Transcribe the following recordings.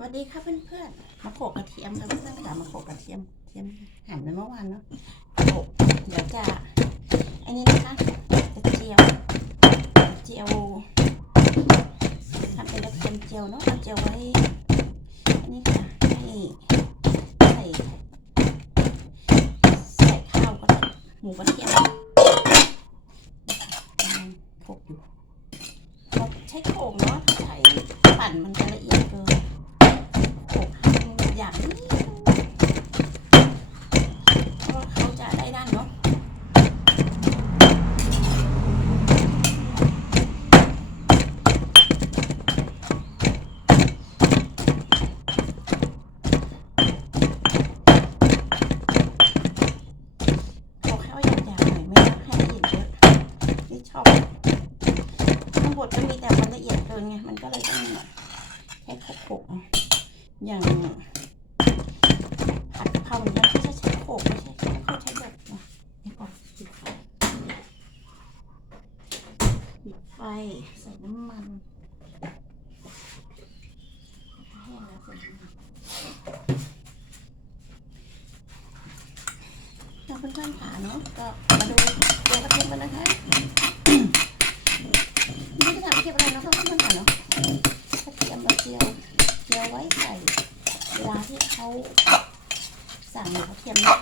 สวัสดีค่ะเพื่อนๆ มาโขกกระเทียมกันเพื่อนๆค่ะมาโขกกระเทียม เทียมหั่นไปเมื่อวานเนาะโขลกเดี๋ยวจะอันนี้นะคะจะเจียว เจียวทำเป็นกระเทียมเจียวเนาะเอาเจียวไว้ อันนี้ค่ะให้ใส่ใส่ข้าวก็หมูกระเทียมโขกอยู่เราใช้โขกเนาะใช้ปั่นมันจะ ก็เลยต้องแบบแค่โขกๆอย่างผัดกะเพราเงี้ยเขาจะใช้โขกไม่ใช่ไม่ค่อยใช้แบบนะนี่ก่อนปิดไฟปิดไฟใส่น้ำมันแห้งแล้วใส่น้ำมันเราเพื่อนๆขาเนาะก็มาดูเดี๋ยวกระเทียมกันนะคะไม่ได้ทำกระเทียมอะไรเนาะเพื่อนๆขาเนาะกระเทียมเราเจียว เจียวไว้ใส่เวลาที่เขา สั่งหมูกระเทียมเนี่ย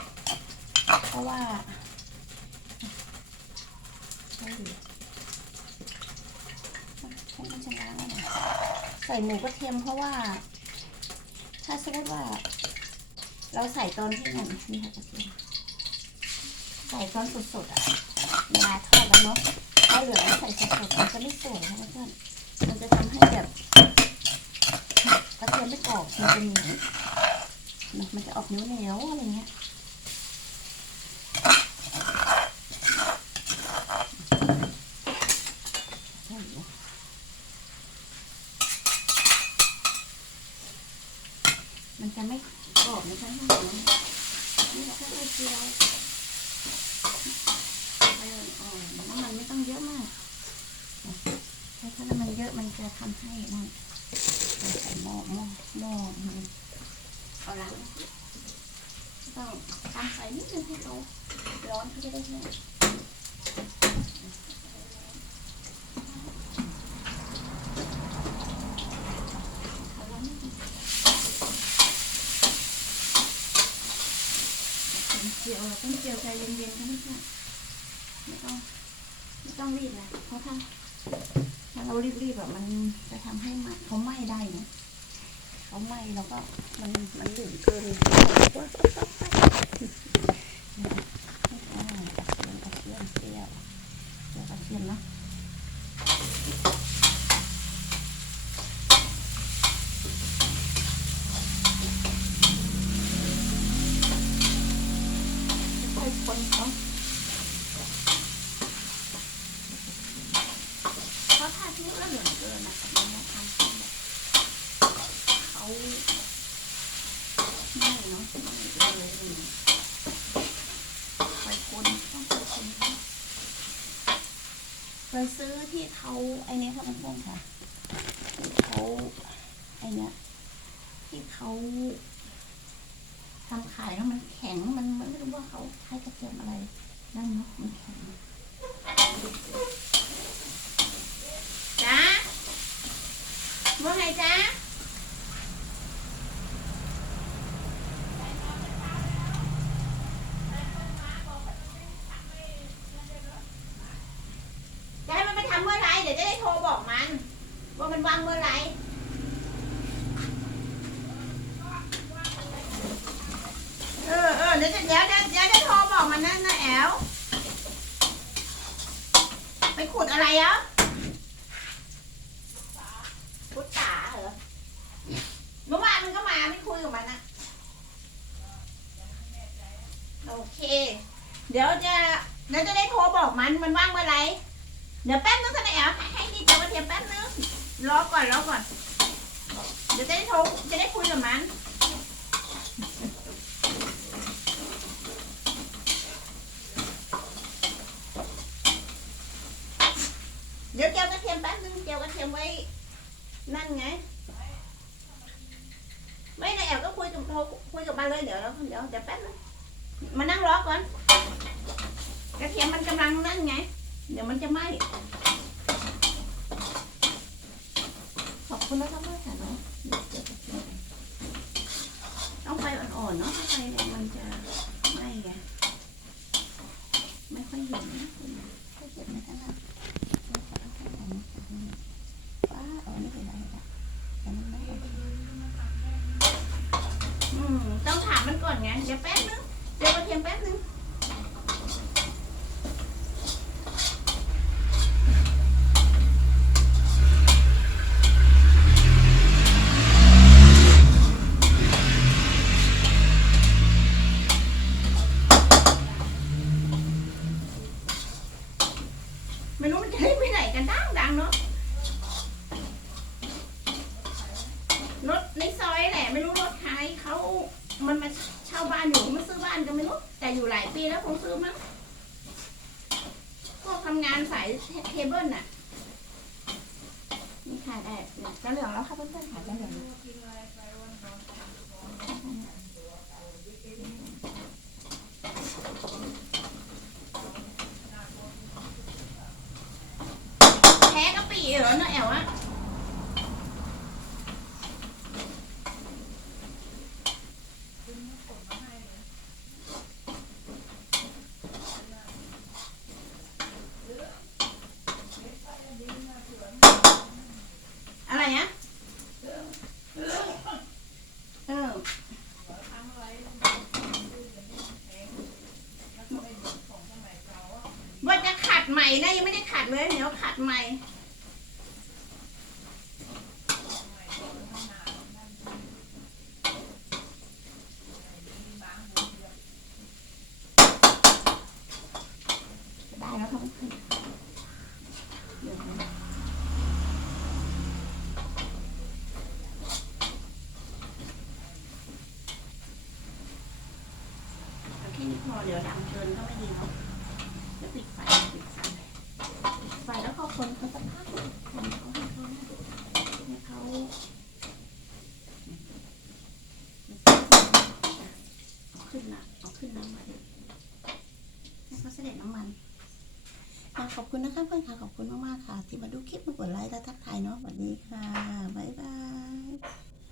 เพราะว่าใช่ดิใส่หมูกระเทียมเพราะว่า ถ้าสมมติว่า เราใส่ตอนที่มันนี่ค่ะกระเทียมใส่ตอนสดๆอะเวลาทอดแล้วเนาะถ้าเหลือไว้ใส่สดๆมันจะไม่สวยนะเพื่อนมันจะทำให้แบบกระเทียมไม่กรอบมันจะเห นียวมันจะออกเหนียวเหนียวอะไรเงี้ยมันจะไม่กรอบนะคะท่านผู้ชมนี่เราค่อยๆเจียวไปอ่อนน้ำมันไม่ต้องเยอะมากถ้าน้ำมันเยอะมันจะทำให้นั่นใส่หม้อหม้อหม้อ เอาล้างต้องตั้งไฟนิดนึงให้เขาร้อนเขาจะได้แห้งเอาร้อนนิดนึงเจียวเราต้องเจียวใจเย็นๆนะไม่ใช่ไม่ต้องไม่ต้องรีบนะเพราะถ้าถ้าเรารีบๆแบบมันจะทำให้มันเขาไหม้ได้นะ เขาไหม้แล้วก็มันมันเหลืองเกินว่าเทียมกระเทียมเปรี้ยวเปรี้ยวกระเทียมนะค่อยๆคนเขาเพราะถ้าทิ้งแล้วเหลืองเกินนะมันจะทำให้แบบ เขาไม่เนาะไม่เลยไปคนต้องไปคนเขาเคยซื้อที่เขาไอเนี้ยค่ะเพื่อนๆค่ะที่เขาไอเนี้ยที่เขาทำขายแล้วมันแข็งมันมันไม่รู้ว่าเขาใช้กระเทียมอะไรนั่นเนาะมันแข็ง จ้าว่าไงจ้าจะให้มันไปทำเมื่อไหรเดี๋ยวจะได้โทรบอกมัน ว่ามันวางเมื่อไหรเออเออเดี๋ยวจะเดี๋ยวเดี๋ยวเดี๋ยวจะโทรบอกมันนั่นนะแอลไปขุดอะไรอะพุทธาเหรอเมื่อวานมันก็มาไม่คุยกับมันนะโอเค เดี๋ยวจะเดี๋ยวจะได้โทรบอกมันมันว่างเมื่อไหรเดี๋ยวแป๊บนึงท่านแอ๋วให้ให้นี่เจ้ากระเทียมแป๊บนึง รอก่อนรอก่อน เดี๋ยวจะได้โทรจะได้คุยกับมัน เดี๋ยวเจียวกระเทียมแป๊บนึงเจียวกระเทียมไว้ นั่นไงรคุยกับมันเลยเดี๋ยวเราเดี๋ยวเดี๋ยวแป๊บนึงมานั่งรอก่อน กระเทียมมันกำลังนั่นไง เดี๋ยวมันจะไหม้ขอบ คุณนะครับเพื่ค่ะเนาะต้องไฟอ่อนๆเนาะถ้าไฟแรงมันจะไหม้ไงไม่ค่อยเห็นนะคุณค่อยเห็นนะท่านะว้าเออไม่เป็นไรค่ะแต่มันได้อืมต้องถามมันก่อนไงเดี๋ยวแป๊บนึงเดี๋ยวกระเทียมแป๊บนึง ไม่รู้มันจะรีบไปไหนกันดังดังเนาะรถในซอยแหละ ไม่รู้รถใครเขามันมาเมาซื้อบ้านก็ไม่รู้ แต่อยู่หลายปีแล้วคงซื้อมั้งพวกทำงานสายเคเบิลน่ะนี่ค่ะได้เนี่ยจะเหลืองแล้วค่ะเพื่อนๆค่ะจะเหลืองแล้วแพ้กะปิเหรอเนาะแอวอะอะไรนะเออว่าจะขัดให ม่นะยังไม่ได้ขัดเลยเดี๋ยวขัดใหม่ได้แล้วครับเพื่อนๆเดี๋ยวนะเอาแค่นี้พอเดี๋ยวดังเกินก็ไม่ดีเนาะเดี๋ยวปิดไฟ ขาให้เขาให้เขาเอาขึ้นนะเอาขึ้นน้ำมันให้เขาเสด็จน้ำมันขอบคุณนะคะเพื่อนค่ะ ขอบคุณมากๆค่ะ ที่มาดูคลิปมากดไลค์และทักทายเนาะสวัสดีค่ะ บ๊ายบาย